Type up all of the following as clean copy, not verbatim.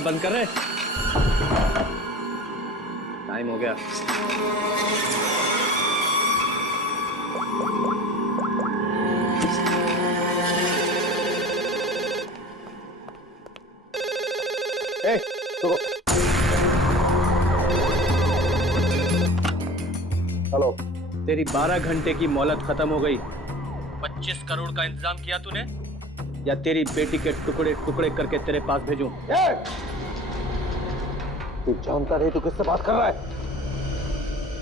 दरवाजा बंद कर रहे। टाइम हो गया। रुको। हेलो। तेरी 12 घंटे की मोहलत खत्म हो गई। 25 करोड़ का इंतजाम किया तूने, या तेरी बेटी के टुकड़े टुकड़े करके तेरे पास भेजूं? तू जानता नहीं तू किससे बात कर रहा है?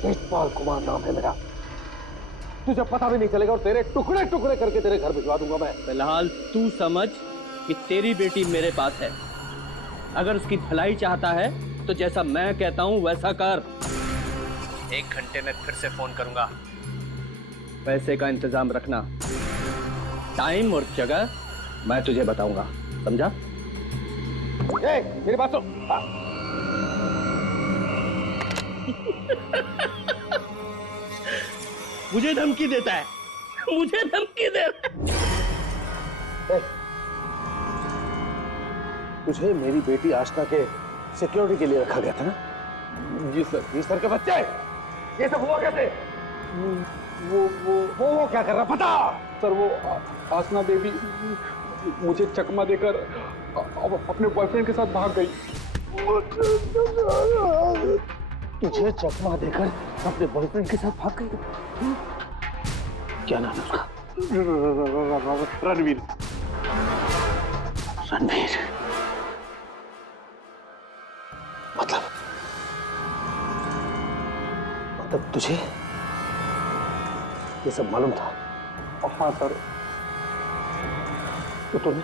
तेजपाल कुमार नाम है मेरा। तुझे पता भी नहीं चलेगा और तेरे टुकड़े टुकड़े करके तेरे घर भिजवा दूंगा मैं। फिलहाल तू समझ कि तेरी बेटी मेरे पास है। अगर उसकी भलाई चाहता है तो जैसा मैं कहता हूं वैसा कर। 1 घंटे में फिर से फोन करूंगा। पैसे का इंतजाम रखना। टाइम और जगह मैं तुझे बताऊंगा, समझा? मेरी बात सुन। मुझे धमकी देता है, मुझे धमकी दे रहा है। तुझे मेरी बेटी आशना के सिक्योरिटी के लिए रखा गया था ना? जी सर। जी सर के बच्चे, ये सब हुआ कैसे? वो क्या कर रहा पता? सर वो आसना देवी मुझे चकमा देकर अपने बॉयफ्रेंड के साथ भाग गई। तुझे चकमा देकर अपने बॉयफ्रेंड के साथ भाग गई? क्या नाम है उसका? रणवीर। रणवीर मतलब तुझे ये सब मालूम था? हाँ सर। तो तूने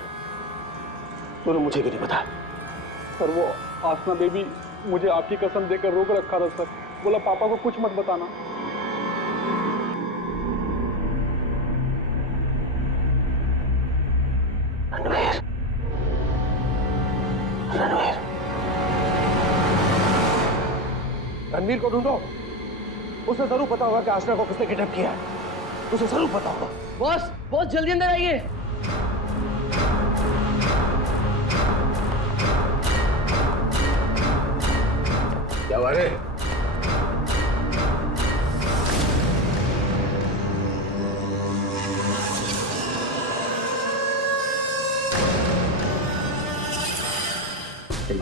मुझे क्यों नहीं बताया? सर वो आसना बेबी मुझे आपकी कसम देकर रोक रखा था सर। बोला पापा को कुछ मत बताना। रणवीर, रणवीर, रणवीर को ढूंढो। उसे जरूर पता होगा कि आशना को किसने किडनैप किया है। उसे जरूर पता होगा। बॉस जल्दी अंदर आइए। क्या बात है?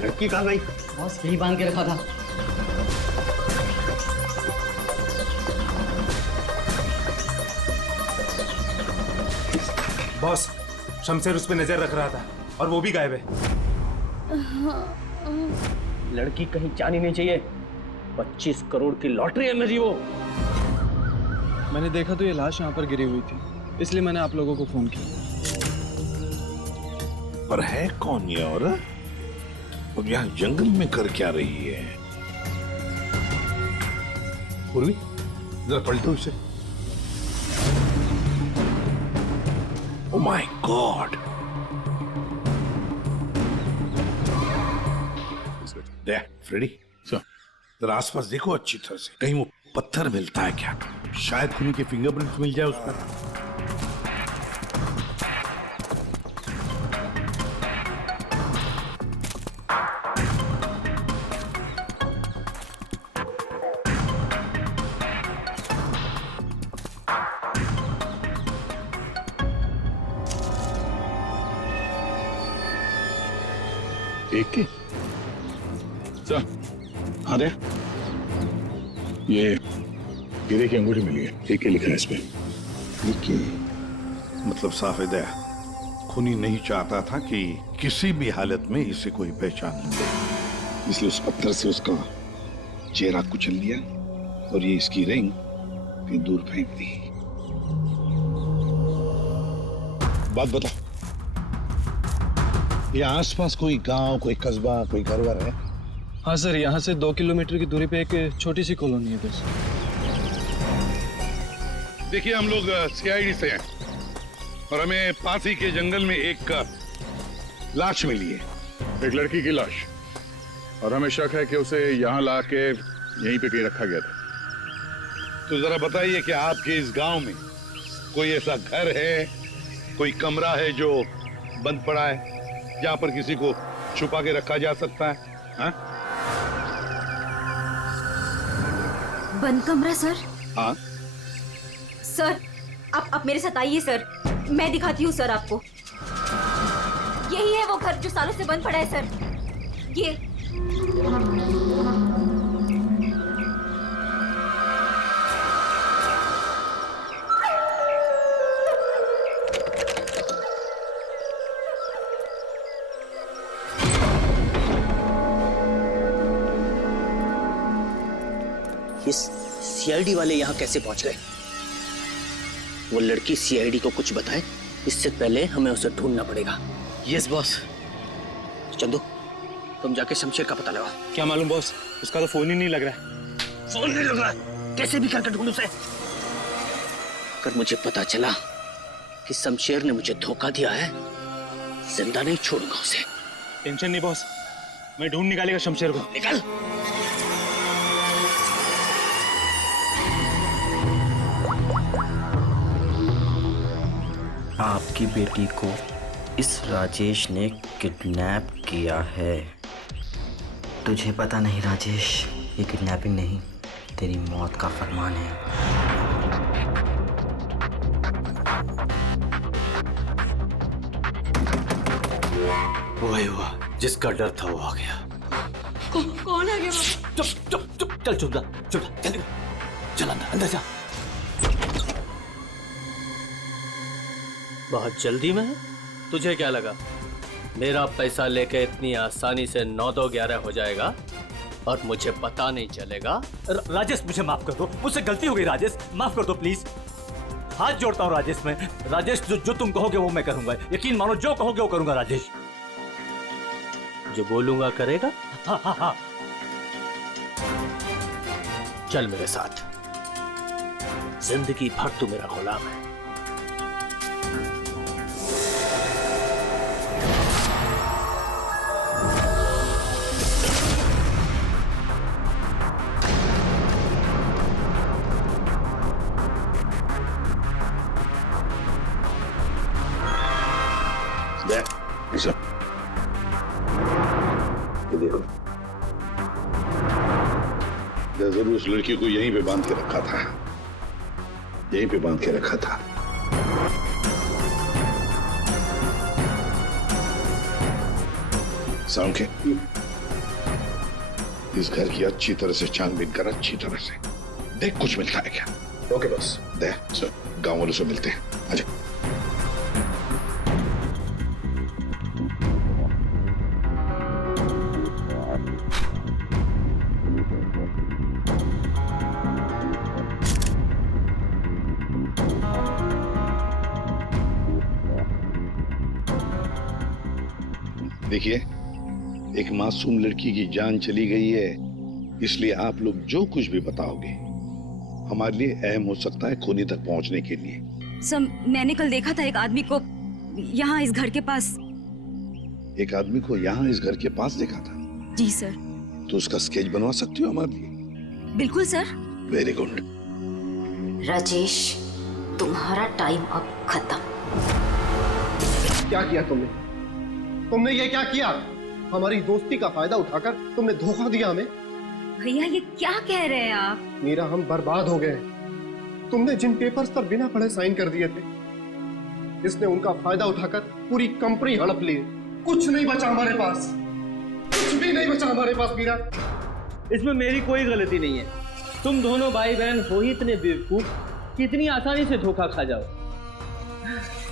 लड़की कहाँ गई? बॉस यही बांध के रखा था। बॉस, शमशेर उस पे नजर रख रहा था और वो भी गायब है। लड़की कहीं जानी नहीं चाहिए। 25 करोड़ की लॉटरी है मेरी वो। मैंने देखा तो ये लाश यहाँ पर गिरी हुई थी, इसलिए मैंने आप लोगों को फोन किया। पर है कौन ये औरत? और यहाँ जंगल में कर क्या रही है? पूर्वी, जरा पलटो इसे। Oh my God! देख फ्रेडी, जरा आसपास देखो अच्छी तरह से। कहीं वो पत्थर मिलता है क्या? शायद खूनी के फिंगरप्रिंट मिल जाए उस पर। एक की सर। हाँ दे, ये हीरे की अंगूठी मिली है। एक लिखा है इस पे। मतलब साफ है दया, खूनी नहीं चाहता था कि किसी भी हालत में इसे कोई पहचान ले, इसलिए उस पत्थर से उसका चेहरा कुचल लिया और ये इसकी रिंग फिर दूर फेंक दी। बात बता, ये आसपास कोई गांव, कोई कस्बा, कोई घर-वर है? हाँ सर, यहाँ से 2 किलोमीटर की दूरी पे एक छोटी सी कॉलोनी है बस। देखिए हम लोग सीआईडी से हैं और हमें पास ही के जंगल में एक लाश मिली है, एक लड़की की लाश, और हमें शक है कि उसे यहाँ ला के यहीं पे कहीं रखा गया था। तो जरा बताइए कि आपके इस गांव में कोई ऐसा घर है, कोई कमरा है जो बंद पड़ा है, जहां पर किसी को छुपा के रखा जा सकता है? हाँ? बंद कमरा सर। हाँ? सर आप मेरे साथ आइए सर, मैं दिखाती हूँ सर आपको। यही है वो घर जो सालों से बंद पड़ा है सर। ये सीआईडी वाले यहाँ कैसे पहुंच गए? वो लड़की सीआईडी को कुछ बताए इससे पहले हमें उसे ढूंढना पड़ेगा। Yes boss. चंदू तुम जाके शमशेर का पता लगाओ। क्या मालूम बॉस, उसका तो फोन ही नहीं लग रहा है। फोन नहीं लग रहा है? कैसे भी करके ढूंढ उसे। अगर मुझे पता चला कि शमशेर ने मुझे धोखा दिया है, जिंदा नहीं छोड़ूंगा उसे। टेंशन नहीं बॉस, मैं ढूंढ निकालेगा शमशेर को। निकल। आपकी बेटी को इस राजेश ने किडनैप किया है। तुझे पता नहीं राजेश, ये किडनैपिंग नहीं, तेरी मौत का फरमान है। वही हुआ जिसका डर था, वो आ गया। कौन आ गया बाबा? चुप चुप चुप, चल चुप जा, चुप चल चल अंदर जा। बहुत जल्दी में है? तुझे क्या लगा मेरा पैसा लेके इतनी आसानी से 9-2-11 हो जाएगा और मुझे पता नहीं चलेगा? राजेश मुझे माफ कर दो, मुझसे गलती हो गई राजेश, माफ कर दो प्लीज। हाथ जोड़ता हूँ राजेश मैं। राजेश जो तुम कहोगे वो मैं करूंगा, यकीन मानो जो कहोगे वो करूंगा राजेश। जो बोलूंगा करेगा? हाँ हाँ हाँ। चल मेरे साथ, जिंदगी भर तू मेरा गुलाम है। ये देखो, जरूर उस लड़की को यहीं पे बांध के रखा था, यहीं पे बांध के रखा था। साउंड के इस घर की अच्छी तरह से छानबीन कर, अच्छी तरह से देख कुछ मिलता है क्या। Okay boss. दे गांव वालों से मिलते हैं, आजा। देखिए, एक मासूम लड़की की जान चली गई है, इसलिए आप लोग जो कुछ भी बताओगे हमारे लिए अहम हो सकता है खूनी तक पहुंचने के लिए। सर मैंने कल देखा था एक आदमी को यहाँ इस घर के पास। एक आदमी को यहाँ इस घर के पास देखा था? जी सर। तो उसका स्केच बनवा सकती हो हमारे लिए? बिल्कुल सर। Very good. राजेश तुम्हारा टाइम अब खत्म। क्या किया तुमने? तुमने ये क्या किया? हमारी दोस्ती का फायदा उठाकर तुमने धोखा दिया हमें। भैया ये क्या कह रहे हैं आप? मीरा, हम बर्बाद हो गए। तुमने जिन पेपर्स पर बिना पढ़े साइन कर दिए थे, इसने उनका फायदा उठाकर पूरी कंपनी हड़प ली। कुछ नहीं बचा हमारे पास, कुछ भी नहीं बचा हमारे पास मीरा। इसमें मेरी कोई गलती नहीं है। तुम दोनों भाई बहन हो ही इतने बेवकूफ कि इतनी आसानी से धोखा खा जाओ।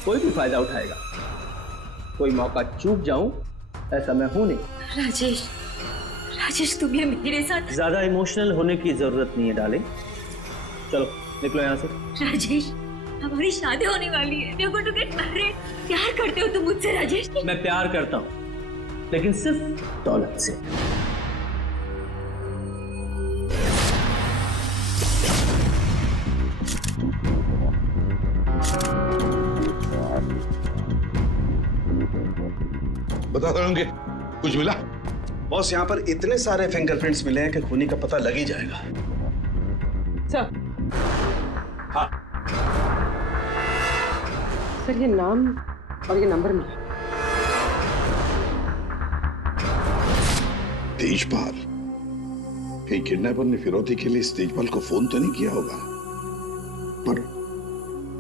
कोई भी फायदा उठाएगा, कोई मौका चूक जाऊं ऐसा मैं हूं नहीं। राजेश, राजेश तुम ये मेरे साथ। ज्यादा इमोशनल होने की जरूरत नहीं है डार्लिंग, चलो निकलो यहाँ से। राजेश हमारी शादी होने वाली है, देखो टू गेट मैरिड। प्यार करते हो तुम मुझसे राजेश? मैं प्यार करता हूँ, लेकिन सिर्फ दौलत से। बता दोगे कुछ मिला? बॉस यहाँ पर इतने सारे फिंगरप्रिंट्स मिले हैं कि खूनी का पता लग ही जाएगा। सर। हाँ सर, ये नाम और ये नंबर मिला। तेजपाल, कहीं किडनैपर ने फिरौती के लिए इस तेजपाल को फोन तो नहीं किया होगा? पर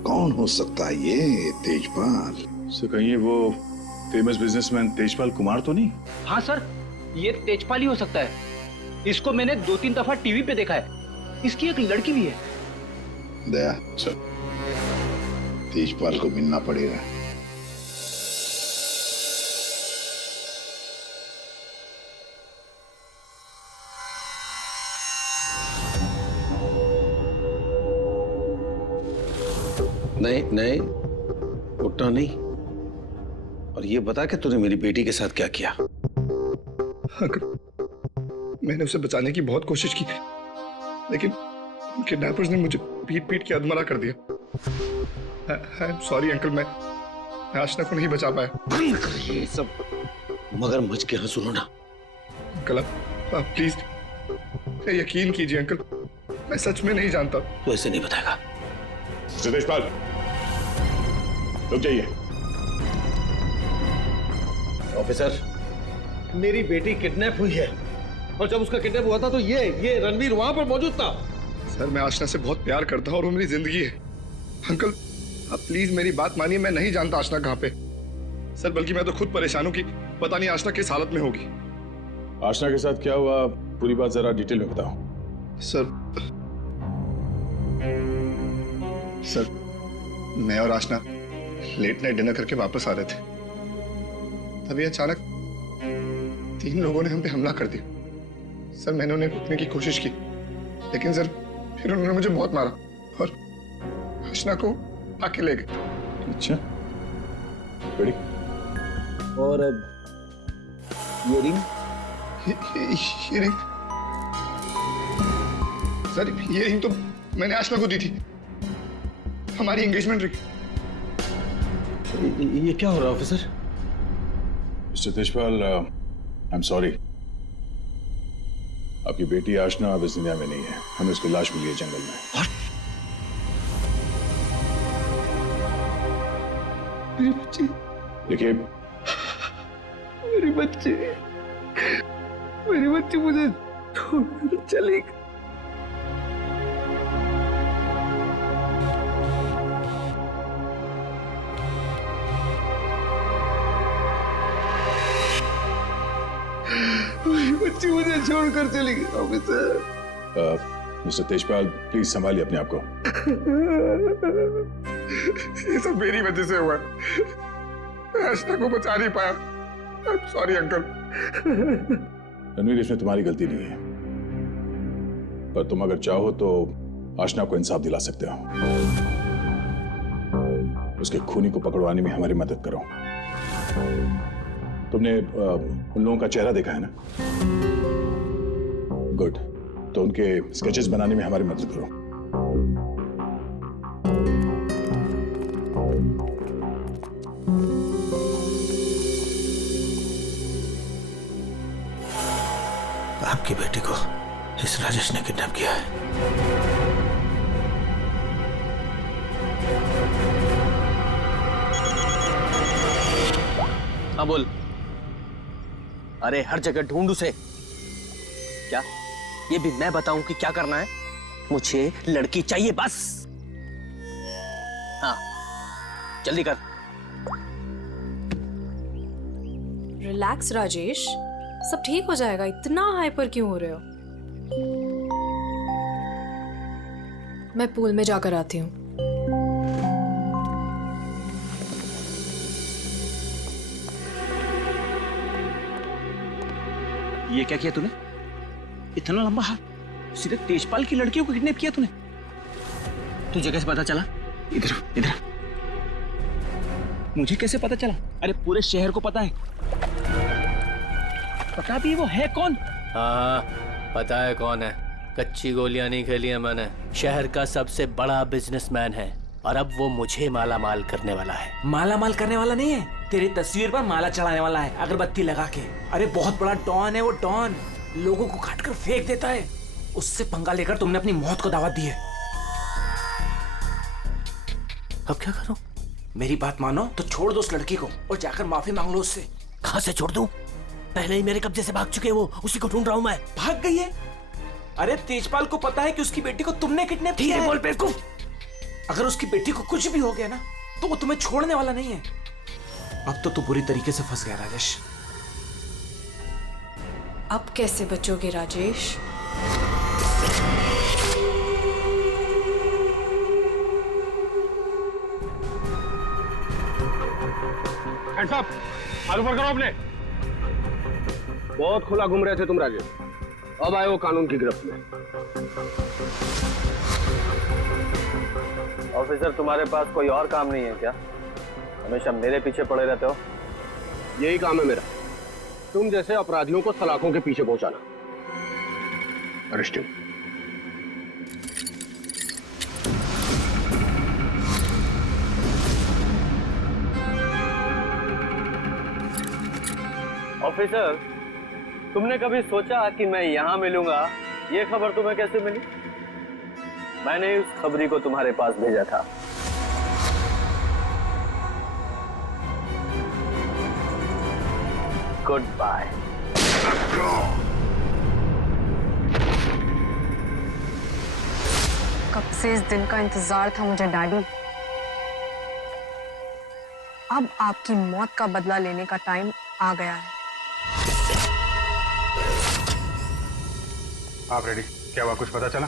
कौन हो सकता है ये तेजपाल? सर कहीं वो फेमस बिजनेसमैन तेजपाल कुमार तो नहीं? हाँ सर, ये तेजपाल ही हो सकता है। इसको मैंने 2-3 दफा टीवी पे देखा है। इसकी एक लड़की भी है। दया सर, तेजपाल को मिलना पड़ेगा। नहीं नहीं, उठना नहीं। और ये बता कि तूने मेरी बेटी के साथ क्या किया? मैंने उसे बचाने की बहुत कोशिश की, लेकिन किडनैपर्स ने मुझे पीट पीट के अधमरा कर दिया। आई एम सॉरी अंकल, मैं आशना को नहीं बचा पाया। बंद कर ये सब मगरमच्छ के हंसुलो ना। अंकल आप प्लीज यकीन कीजिए अंकल, मैं सच में नहीं जानता। तू ऐसे नहीं बताएगा। तेजपाल, रुक जाइए। ऑफिसर, मेरी बेटी किडनैप हुई है, और जब उसका किडनैप हुआ था तो ये रणवीर वहां पर मौजूद था। सर मैं आशना से बहुत प्यार करता हूँ और वो मेरी जिंदगी है। अंकल आप प्लीज मेरी बात मानिए, मैं नहीं जानता आशना कहाँ पे। सर बल्कि मैं तो खुद परेशान हूँ कि पता नहीं आशना किस हालत में होगी। आशना के साथ क्या हुआ, पूरी बात जरा डिटेल में बताओ। सर मैं और आशना लेट नाइट डिनर करके वापस आ रहे थे, तभी अचानक 3 लोगों ने हम पे हमला कर दिया। सर मैंने उन्हें रोकने की कोशिश की, लेकिन सर फिर उन्होंने मुझे बहुत मारा और आशना को आके ले गए। अच्छा, बड़ी। और ये रिंग? ये रिंग सर, ये रिंग तो मैंने आशना को दी थी, हमारी एंगेजमेंट रिंग। ये क्या हो रहा है officer? Mister Tejpal, I am sorry. आपकी बेटी आशना अब इस दुनिया में नहीं है। हमें उसकी लाश मिली है जंगल में। मेरी बच्ची, देखिए, मेरी बच्ची, मेरी बच्ची मुझे छोड़कर चली गई। मेरी बच्ची मुझे छोड़कर चली गई ऑफिसर। मिस्टर तेजपाल, प्लीज संभालिए अपने आप को। ये सब मेरी वजह से हुआ, मैं आशना को बचा नहीं पाया। Sorry uncle. रणवीर, इसमें तुम्हारी गलती नहीं है, पर तुम अगर चाहो तो आशना को इंसाफ दिला सकते हो। उसके खूनी को पकड़वाने में हमारी मदद करो। तुमने उन लोगों का चेहरा देखा है ना? गुड, तो उनके स्केचेस बनाने में हमारी मदद करो। आपकी बेटी को इस राजेश ने किडनैप किया है। हाँ बोल। अरे हर जगह ढूंढ उसे। क्या ये भी मैं बताऊं कि क्या करना है? मुझे लड़की चाहिए बस। हाँ जल्दी कर। रिलैक्स राजेश, सब ठीक हो जाएगा। इतना हाइपर क्यों हो रहे हो? मैं पूल में जाकर आती हूँ। ये क्या किया तूने? इतना लंबा हाथ, सीधे तेजपाल की लड़कियों को किडनैप किया तूने? तुझे कैसे पता चला? इधर इधर। मुझे कैसे पता चला? अरे पूरे शहर को पता है। पता भी वो है कौन? हाँ पता है कौन है। कच्ची गोलियां नहीं खेली है मैंने। शहर का सबसे बड़ा बिजनेसमैन है और अब वो मुझे माला माल करने वाला है। माला माल करने वाला नहीं है, तेरी तस्वीर पर माला चढ़ाने वाला है अगरबत्ती लगा के। अरे बहुत बड़ा डॉन है वो। डॉन लोगों को काट कर फेंक देता है। उससे पंगा लेकर तुमने अपनी मौत को दावत दी है। अब क्या करूं? मेरी बात मानो तो छोड़ दो उस लड़की को और जाकर माफी मांग लो उससे। कहां से छोड़ दूं? पहले ही मेरे कब्जे से भाग चुके हैं वो, उसी को ढूंढ रहा हूँ मैं। भाग गई है? अरे तेजपाल को पता है कि उसकी बेटी को तुमने किडनैप किया है। बोल बेवकूफ। अगर उसकी बेटी को कुछ भी हो गया ना तो वो तुम्हें छोड़ने वाला नहीं है। अब तो तू बुरी तरीके से फंस गया राजेश। अब कैसे बचोगे राजेश? हैंड्स अप, हाथ ऊपर करो अपने। बहुत खुला घूम रहे थे तुम राजेश, अब आए हो कानून की गिरफ्त में। ऑफिसर, तुम्हारे पास कोई और काम नहीं है क्या? हमेशा मेरे पीछे पड़े रहते हो। यही काम है मेरा, तुम जैसे अपराधियों को सलाखों के पीछे पहुंचाना। अरेस्टिंग। ऑफिसर, तुमने कभी सोचा कि मैं यहां मिलूंगा? ये खबर तुम्हें कैसे मिली? मैंने उस खबरी को तुम्हारे पास भेजा था। Goodbye. कब से इस दिन का इंतजार था मुझे डैडी। अब आपकी मौत का बदला लेने का टाइम आ गया है। आप रेडी? क्या हुआ, कुछ पता चला?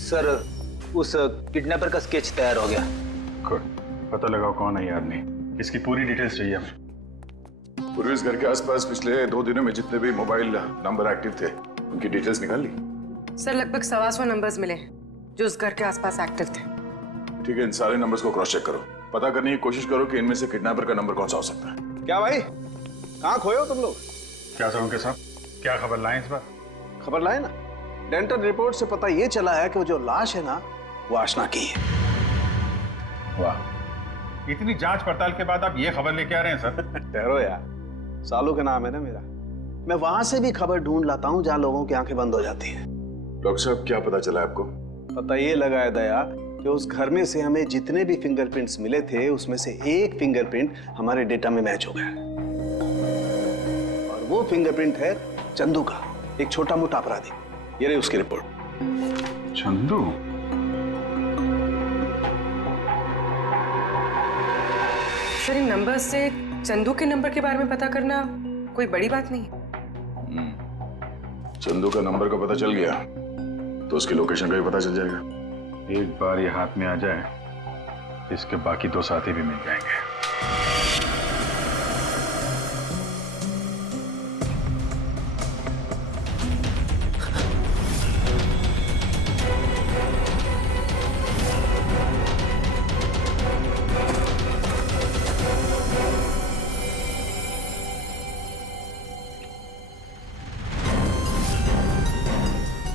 सर, उस किडनैपर का स्केच तैयार हो गया। गुड, पता लगाओ कौन है ये आदमी। इसकी पूरी डिटेल्स चाहिए हमें। पूरे इस घर के आसपास पिछले 2 दिनों में जितने भी मोबाइल नंबर एक्टिव थे उनकी डिटेल्स निकाल ली? सर लगभग 125 नंबर्स मिले जो उस घर के आसपास एक्टिव थे। ठीक है, इन सारे नंबर्स को क्रॉस चेक करो, पता करने की कोशिश करो कि इनमें से किडनैपर का नंबर कौन सा हो सकता है। क्या भाई, कहाँ खोए हो तुम लोग? क्या सर उनके साथ क्या खबर लाएं इस बार? खबर लाए ना, डेंटल रिपोर्ट से पता ये चला है कि वो जो लाश है ना वो आशना की है। वाह, इतनी जांच पड़ताल के बाद आप ये खबर लेके आ रहे हैं सर? ठहरो यार, सालू का नाम है ना मेरा, मैं वहां से भी खबर ढूंढ लाता हूँ जहाँ लोगों की आंखें बंद हो जाती हैं। डॉक्टर साहब, क्या पता चला आपको? पता ये लगा है दया कि उस घर में से हमें जितने भी फिंगरप्रिंट्स मिले थे उसमें से एक फिंगरप्रिंट हमारे डेटा में मैच हो गया, और वो फिंगरप्रिंट है चंदू का, एक छोटा मोटा अपराधी। ये रही उसकी रिपोर्ट। चंदू? सर इन नंबर से चंदू के नंबर के बारे में पता करना कोई बड़ी बात नहीं। चंदू का नंबर का पता चल गया तो उसकी लोकेशन का भी पता चल जाएगा। एक बार ये हाथ में आ जाए इसके बाकी 2 साथी भी मिल जाएंगे।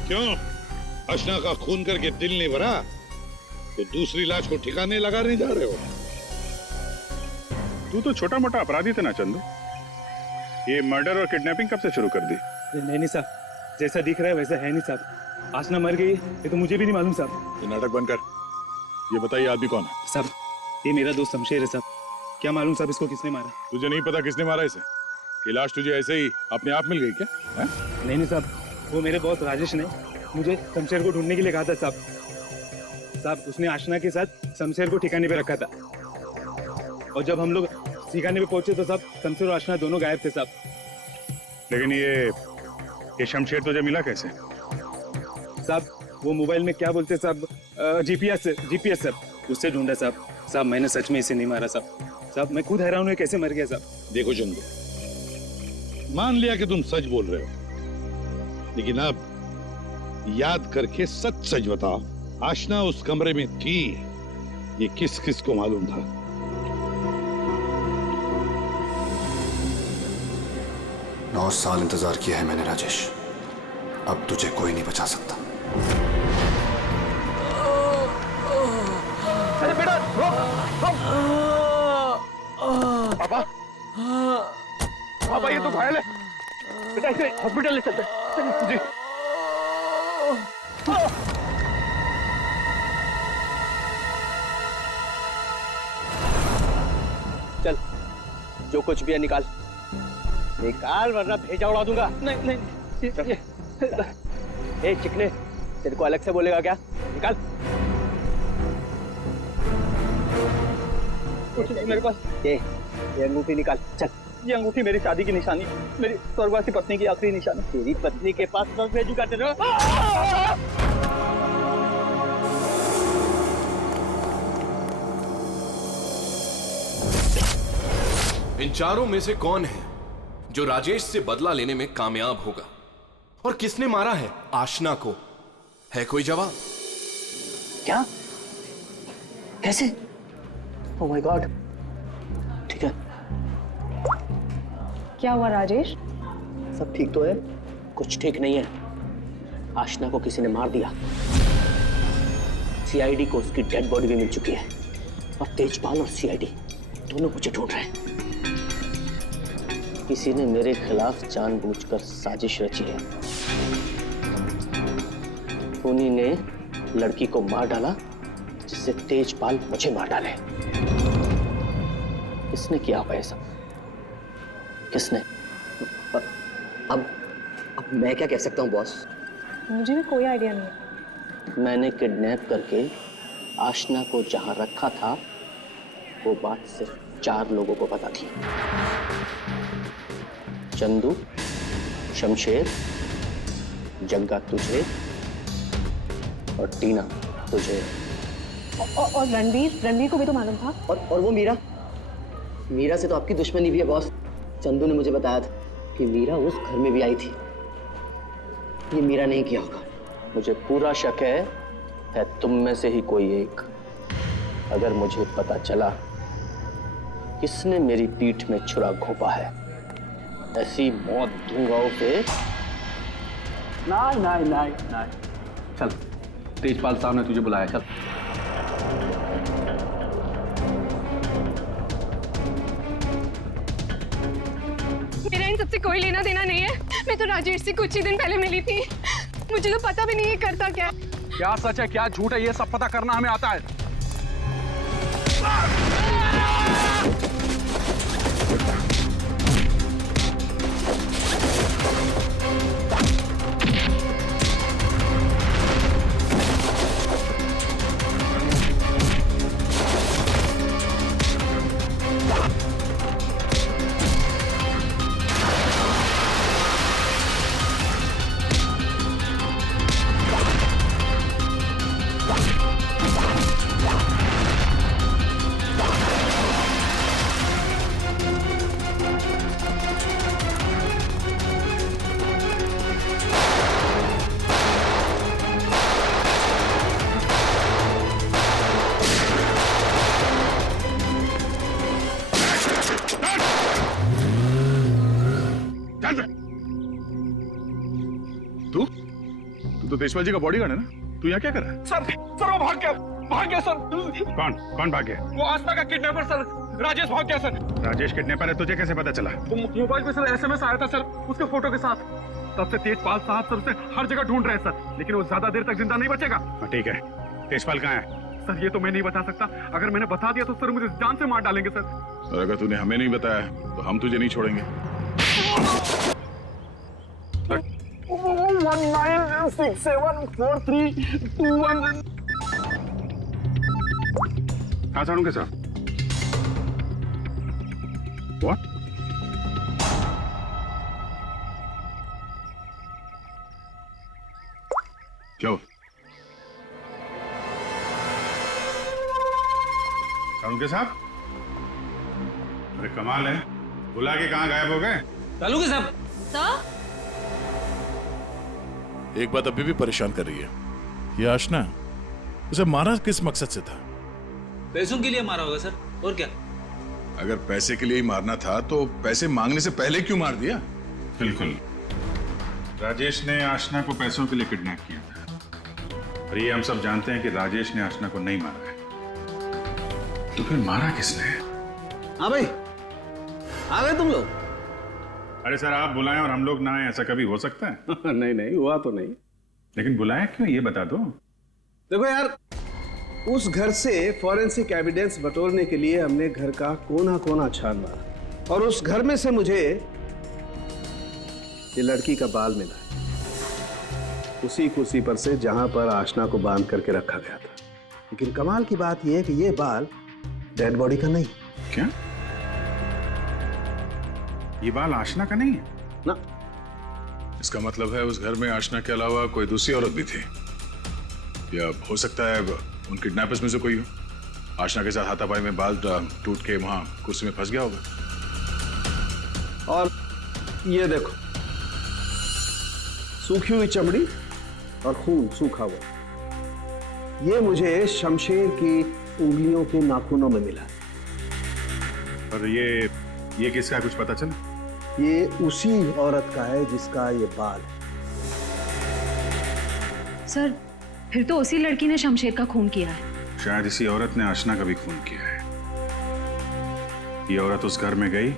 क्यों, अशना का खून करके दिल नहीं भरा तो दूसरी लाश को ठिकाने लगाने जा रहे हो? तू तो छोटा मोटा अपराधी थे ना चंदू, ये मर्डर और किडनैपिंग कब से शुरू कर दी? नहीं साहब, जैसा दिख रहा है वैसा है नहीं साहब। आसना मर गई ये तो मुझे भी नहीं मालूम साहब। ये नाटक बंद कर, ये बताइए आदमी कौन है? साहब, ये मेरा दोस्त शमशेर है साहब। क्या मालूम साहब इसको किसने मारा? तुझे नहीं पता किसने मारा इसे? ये लाश तुझे ऐसे ही अपने आप मिल गई क्या? है? नहीं साहब, वो मेरे बॉस राजेश ने मुझे शमशेर को ढूंढने के लिए कहा था साहब। साहब, उसने आशना के साथ शमशेर को ठिकाने पे रखा था, और जब हम लोग ठिकाने पे पहुंचे तो साहब शमशेर और आशना दोनों गायब थे साहब। लेकिन ये शमशेर तुझे मिला कैसे? साहब, वो मोबाइल में क्या बोलते साहब, जीपीएस साहब, उससे ढूंढा साहब। साहब, मैंने सच में इसे नहीं मारा साहब। साहब, मैं खुद हैरान हूँ कैसे मर गया साहब। देखो चंदू, मान लिया कि तुम सच बोल रहे हो, लेकिन अब याद करके सच सच बताओ, आशना उस कमरे में थी, ये किस किस को मालूम था? नौ साल इंतजार किया है मैंने राजेश, अब तुझे कोई नहीं बचा सकता। अरे बेटा रोक, पापा, पापा ये तो घायल है, बेटा इसे हॉस्पिटल ले चलते हैं। जी। चल, जो कुछ भी है निकाल। निकाल वरना भेजा उड़ा दूंगा। नहीं ए चिकने, तेरे को अलग से बोलेगा क्या? निकाल। कुछ नहीं मेरे पास। ये अंगूठी निकाल, चल। ये अंगूठी मेरी शादी की निशानी, मेरी स्वर्गवासी पत्नी की आखिरी निशानी। तेरी पत्नी के पास दस भेजूंगा तेरे। इन चारों में से कौन है जो राजेश से बदला लेने में कामयाब होगा? और किसने मारा है आशना को? है कोई जवाब? क्या? कैसे? Oh my God. ठीक है। क्या हुआ राजेश? सब ठीक तो है? कुछ ठीक नहीं है। आशना को किसी ने मार दिया। सीआईडी को उसकी डेड बॉडी भी मिल चुकी है और तेजपाल और सीआईडी दोनों मुझे ढूंढ रहे हैं। किसी ने मेरे खिलाफ जानबूझकर साजिश रची है। उन्हीं ने लड़की को मार डाला जिससे तेजपाल मुझे मार डाले। किसने किया होगा ये सब? किसने? अब मैं क्या कह सकता हूँ बॉस? मुझे भी कोई आइडिया नहीं है। मैंने किडनैप करके आशना को जहां रखा था वो बात सिर्फ 4 लोगों को पता थी। चंदू, शमशेर, जग्गा तुझे और टीना तुझे। और रणवीर को भी तो मालूम था। और वो मीरा से तो आपकी दुश्मनी भी है बॉस। चंदू ने मुझे बताया था कि मीरा उस घर में भी आई थी। ये मीरा नहीं किया होगा। मुझे पूरा शक है तुम में से ही कोई एक। अगर मुझे पता चला किसने मेरी पीठ में छुरा घोंपा है, ऐसी मौत दूंगा उसे। नहीं। चल, तेजपाल साहब ने तुझे बुलाया, चल। मेरा इन सबसे कोई लेना देना नहीं है। मैं तो राजेश से कुछ ही दिन पहले मिली थी। मुझे तो पता भी नहीं है करता क्या। क्या सच है क्या झूठ है ये सब पता करना हमें आता है। तो तेजपाल जी का बॉडीगार्ड है ना? तू यहाँ क्या कर रहा है? सर वो भाग गया सर। कौन भाग गया? वो आस्था का किडनैपर सर, राजेश भाग गया सर। राजेश किडनैपर है, तुझे कैसे पता चला? मोबाइल पे सर SMS आया था सर, उसके फोटो के साथ। तब से तेजपाल साहब सर उसे हर जगह ढूंढ रहे हैं सर, लेकिन वो ज्यादा देर तक जिंदा नहीं बचेगा। ठीक है, तेजपाल कहाँ है? सर ये तो मैं नहीं बता सकता। अगर मैंने बता दिया तो सर मुझे जान से मार डालेंगे सर। और अगर तूने हमें नहीं बताया तो हम तुझे नहीं छोड़ेंगे। 19674321। हाँ साड़ू के साथ। What? क्या हुआ? साड़ू के साथ? अरे कमाल है, बुला के कहाँ गायब हो गए? चालू के साहब। सर? एक बात अभी भी परेशान कर रही है। ये आशना, उसे मारा किस मकसद से था? पैसों के लिए मारा होगा सर, और क्या? अगर पैसे के लिए ही मारना था तो पैसे मांगने से पहले क्यों मार दिया? बिल्कुल, राजेश ने आशना को पैसों के लिए किडनैप किया था। और ये हम सब जानते हैं कि राजेश ने आशना को नहीं मारा है। तो फिर मारा किसने? हाँ भाई, आ गए तुम लोग? अरे सर, आप बुलाएं और हम लोग ना आए, ऐसा कभी हो सकता है? नहीं हुआ तो नहीं। लेकिन बुलाया क्यों, ये बता दो। देखो यार, उस घर से फॉरेंसिक एविडेंस बटोरने के लिए हमने घर का कोना कोना छान मारा, और उस घर में से मुझे ये लड़की का बाल मिला है, उसी कुर्सी पर से जहां पर आशना को बांध करके रखा गया था। लेकिन कमाल की बात यह है कि ये बाल डेड बॉडी का नहीं। क्या ये बाल आशना का नहीं है? ना। इसका मतलब है उस घर में आशना के अलावा कोई दूसरी औरत भी थी, या हो सकता है उन किडनैपर्स में से कोई हो। आशना के साथ हाथापाई में बाल टूट के वहां कुर्सी में फंस गया होगा। और ये देखो, सूखी हुई चमड़ी और खून सूखा हुआ, ये मुझे शमशेर की उंगलियों के नाखूनों में मिला। और ये किसका है, कुछ पता चला? ये उसी औरत का है जिसका ये बाल है। सर, फिर तो उसी लड़की ने शमशेर का खून किया है। शायद इसी औरत ने आशना का भी खून किया है। ये औरत उस घर में गई,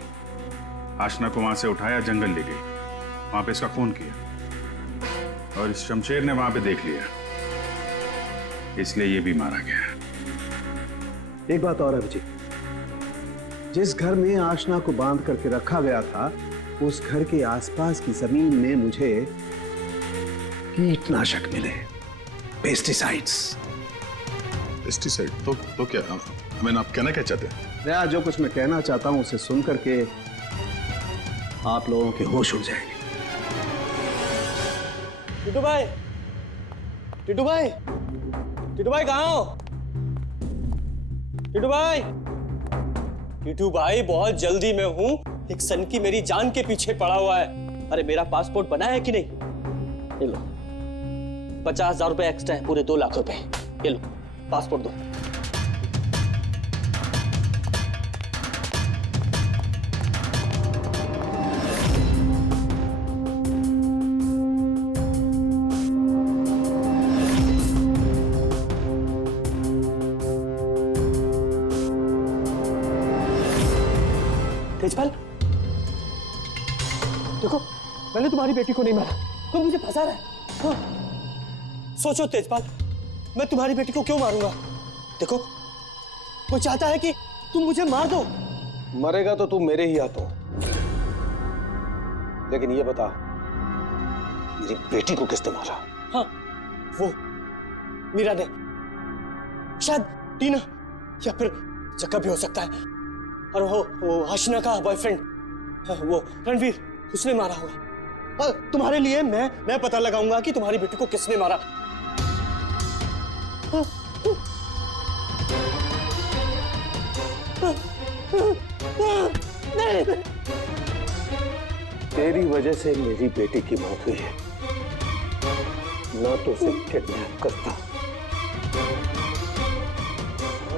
आशना को वहां से उठाया, जंगल ले गई, वहां पे इसका खून किया, और इस शमशेर ने वहां पे देख लिया, इसलिए ये भी मारा गया। एक बात और है अभिजीत, जिस घर में आशना को बांध करके रखा गया था, उस घर के आसपास की जमीन में मुझे कीटनाशक मिले, पेस्टिसाइड्स। पेस्टिसाइड? तो क्या मैंने आप कहना क्या चाहते हैं? नया जो कुछ मैं कहना चाहता हूं उसे सुन करके आप लोगों के होश उड़ जाएंगे। टिटू भाई, टिटू भाई, टिटू भाई कहाँ हो? टिटू भाई, टिटू भाई बहुत जल्दी में हूँ, एक सनकी मेरी जान के पीछे पड़ा हुआ है। अरे मेरा पासपोर्ट बना है कि नहीं? ये लो, 50,000 रुपए एक्स्ट्रा है, पूरे 2 लाख रुपए। ये लो पासपोर्ट दो। तेजपाल, देखो मैंने तुम्हारी बेटी को नहीं मारा, तुम मुझे फंसा रहा है। हाँ। सोचो तेजपाल, मैं तुम्हारी बेटी को क्यों मारूंगा? देखो, वो चाहता है कि तुम मुझे मार दो। मरेगा तो तू मेरे ही हाथों। लेकिन ये बता, मेरी बेटी को किसने मारा? हाँ, वो मीरा ने, शायद टीना, या फिर जक्का भी हो सकता है। और वो आशना का बॉयफ्रेंड, वो रणवीर, उसने मारा होगा। तुम्हारे लिए मैं पता लगाऊंगा कि तुम्हारी बेटी को किसने मारा। तेरी वजह से मेरी बेटी की मौत हुई है, ना तो उसे किडनैप करता।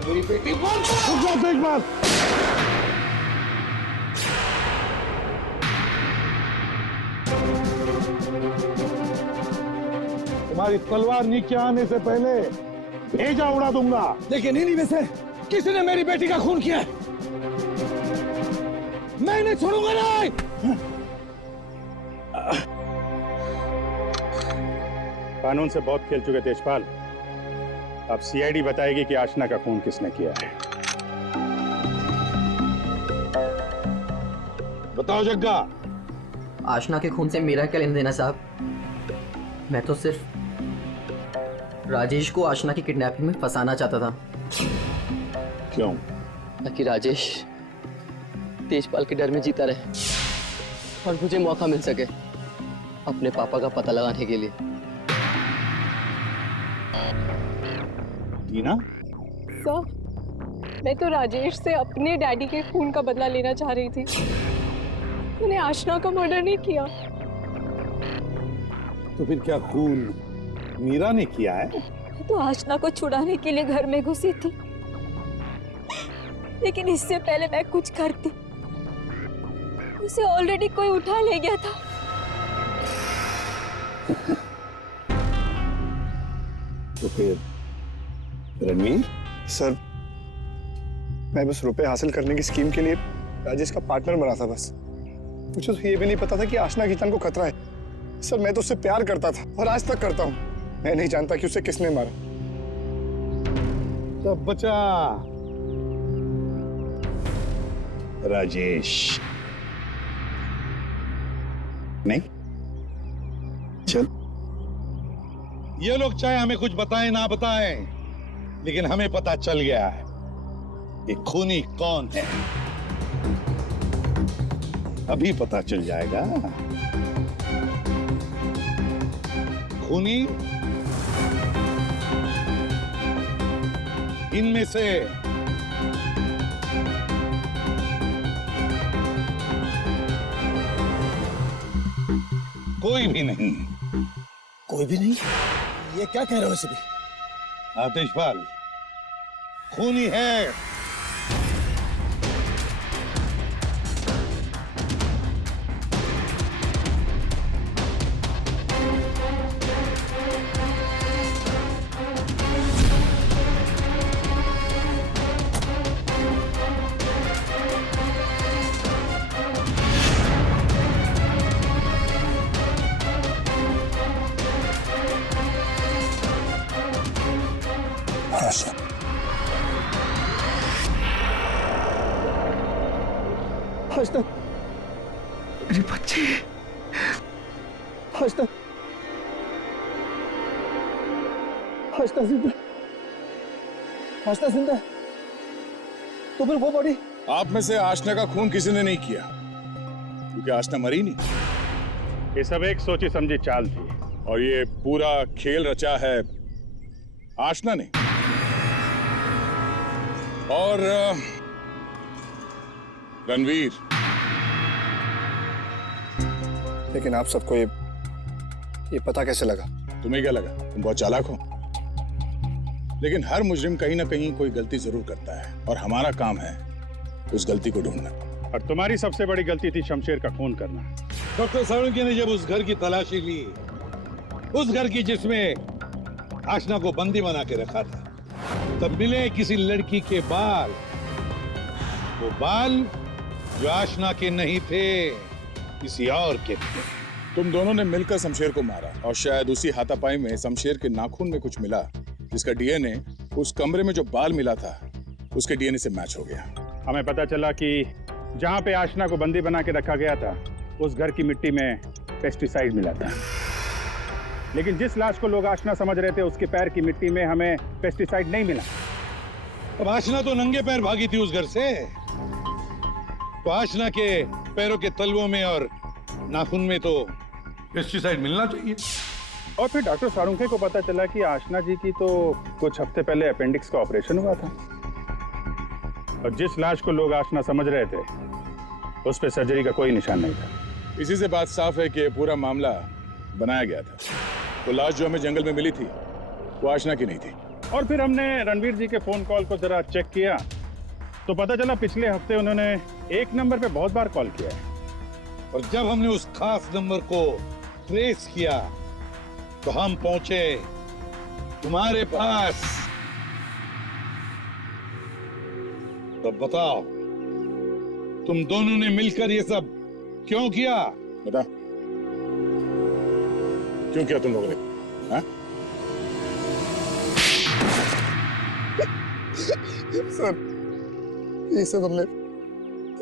मेरी बेटी तुम्हारी तलवार नीचे आने से पहले भेजा उड़ा दूंगा। लेकिन इन्हीं में से किसी ने मेरी बेटी का खून किया है। मैं नहीं छोड़ूंगा। नहीं, कानून से बहुत खेल चुके तेजपाल। अब सीआईडी बताएगी कि आशना का खून किसने किया है। बताओ जग्गा। आशना के खून से मेरा क्या लेना देना साहब? मैं तो सिर्फ राजेश को आशना की किडनैपिंग में फंसाना चाहता था। क्यों? ताकि राजेश तेजपाल के डर में जीता रहे और मुझे मौका मिल सके अपने पापा का पता लगाने के लिए। टीना? सर, मैं तो राजेश से अपने डैडी के खून का बदला लेना चाह रही थी। मैंने आशना का मर्डर नहीं किया। तो फिर क्या खून मीरा ने किया है? तो आशना को छुड़ाने के लिए घर में घुसी थी, लेकिन इससे पहले मैं कुछ करती, उसे ऑलरेडी कोई उठा ले गया था। तो फिर रणवीर? सर, मैं बस रुपए हासिल करने की स्कीम के लिए राजेश का पार्टनर बना था। बस मुझे तो ये भी नहीं पता था कि आशना की जान को खतरा है। सर, मैं तो उससे प्यार करता था और आज तक करता हूँ। मैं नहीं जानता कि उसे किसने मारा। सब बचा राजेश। नहीं, चल। ये लोग चाहे हमें कुछ बताएं ना बताएं, लेकिन हमें पता चल गया है कि खूनी कौन है। अभी पता चल जाएगा। खूनी इनमें से कोई भी नहीं। कोई भी नहीं? ये क्या कह रहे हो सभी? आतिशपाल खूनी है। आशना, मेरी बच्ची। आशना, आशना जिंदा, आशना जिंदा। तो फिर वो बॉडी? आप में से आशना का खून किसी ने नहीं किया, क्योंकि आशना मरी नहीं। ये सब एक सोची समझी चाल थी, और ये पूरा खेल रचा है आशना ने। और रणवीर। लेकिन आप सबको ये पता कैसे लगा? तुम्हें क्या लगा तुम बहुत चालाक हो? लेकिन हर मुजरिम कहीं ना कहीं कोई गलती जरूर करता है, और हमारा काम है उस गलती को ढूंढना। और तुम्हारी सबसे बड़ी गलती थी शमशेर का खून करना। डॉक्टर सावंकी ने जब उस घर की तलाशी ली, उस घर की जिसमें आशना को बंदी बना के रखा था, तब मिले किसी लड़की के बाल। वो बाल जो आशना के नहीं थे, किसी और के थे। तुम दोनों ने मिलकर शमशेर को मारा, और शायद उसी हाथापाई में शमशेर के नाखून में कुछ मिला, जिसका डीएनए उस कमरे में जो बाल मिला था उसके डीएनए से मैच हो गया। हमें पता चला कि जहां पे आशना को बंदी बना के रखा गया था, उस घर की मिट्टी में पेस्टिसाइड मिला था। लेकिन जिस लाश को लोग आशना समझ रहे थे, उसके पैर की मिट्टी में हमें पेस्टिसाइड नहीं मिला। अब आशना तो नंगे पैर भागी थी उस घर से, तो आशना के पैरों के तलवों में और नाखून में तो पेस्टिसाइड मिलना चाहिए। और फिर डॉक्टर सारुंखे को पता चला कि आशना जी की तो कुछ हफ्ते पहले अपेंडिक्स का ऑपरेशन हुआ था, और जिस लाश को लोग आशना समझ रहे थे, उस पे सर्जरी का कोई निशान नहीं था। इसी से बात साफ है कि ये पूरा मामला बनाया गया था। वो लाश जो हमें जंगल में मिली थी, वो आशना की नहीं थी। और फिर हमने रणवीर जी के फोन कॉल को जरा चेक किया, तो पता चला पिछले हफ्ते उन्होंने एक नंबर पे बहुत बार कॉल किया है। और जब हमने उस खास नंबर को ट्रेस किया, तो हम पहुंचे तुम्हारे पास। तो बताओ, तुम दोनों ने मिलकर ये सब क्यों किया? बता, क्यों किया तुम लोगों ने? हाँ? सर, ये सब हमने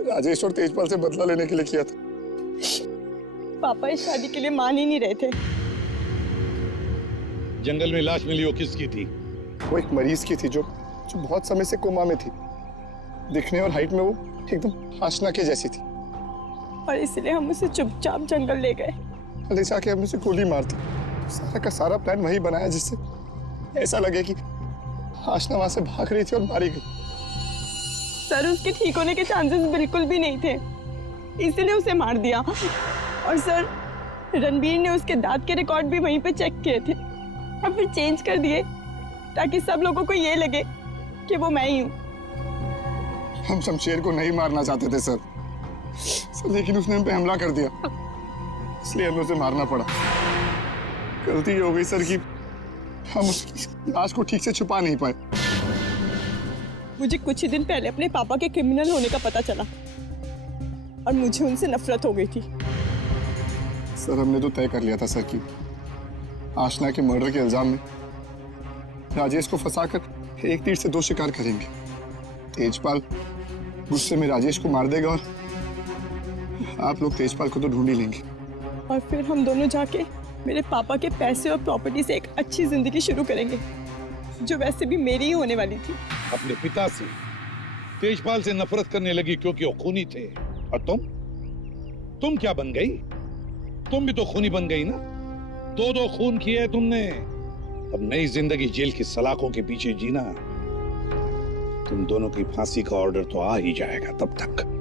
राजेश और तेजपाल से बदला लेने के लिए किया था। पापा इस शादी के लिए मान ही नहीं रहे थे। जंगल में लाश मिली, वो किसकी थी? वो एक मरीज की थी जो बहुत समय से कोमा में थी। दिखने और हाइट में वो एकदम आशना के जैसी थी, और इसलिए हम उसे चुपचाप जंगल ले गए। ले जाके हमने उसे गोली मार दी। सारा का सारा प्लान वही बनाया जिससे ऐसा लगे कि आशना वहां से भाग रही थी और मारी गई। सर, उसके ठीक होने के चांसेस बिल्कुल भी नहीं थे, इसलिए उसे मार दिया। और सर, रणबीर ने उसके दांत के रिकॉर्ड भी वहीं पे चेक किए थे, और फिर चेंज कर दिए ताकि सब लोगों को ये लगे कि वो मैं ही हूँ। हम शमशेर को नहीं मारना चाहते थे सर, लेकिन उसने हम पे हमला कर दिया, इसलिए हमें उसे मारना पड़ा। गलती ये हो गई सर कि हम उसकी लाश को ठीक से छुपा नहीं पाए। मुझे कुछ ही दिन पहले अपने पापा के क्रिमिनल होने का पता चला, और मुझे उनसे नफरत हो गई थी। सर, हमने तो तय कर लिया था सर कि आशना के मर्डर के इल्जाम में राजेश को फंसाकर एक तीर से दो शिकार करेंगे। तेजपाल गुस्से में राजेश को मार देगा, और आप लोग तेजपाल को तो ढूंढ ही लेंगे। और फिर हम दोनों जाके मेरे पापा के पैसे और प्रॉपर्टी से एक अच्छी जिंदगी शुरू करेंगे, जो वैसे भी मेरी ही होने वाली थी। अपने पिता से, तेजपाल से नफरत करने लगी क्योंकि वो खूनी थे। और तुम क्या बन गई? तुम भी तो खूनी बन गई ना। दो खून किए तुमने। अब नई जिंदगी जेल की सलाखों के पीछे जीना। तुम दोनों की फांसी का ऑर्डर तो आ ही जाएगा तब तक।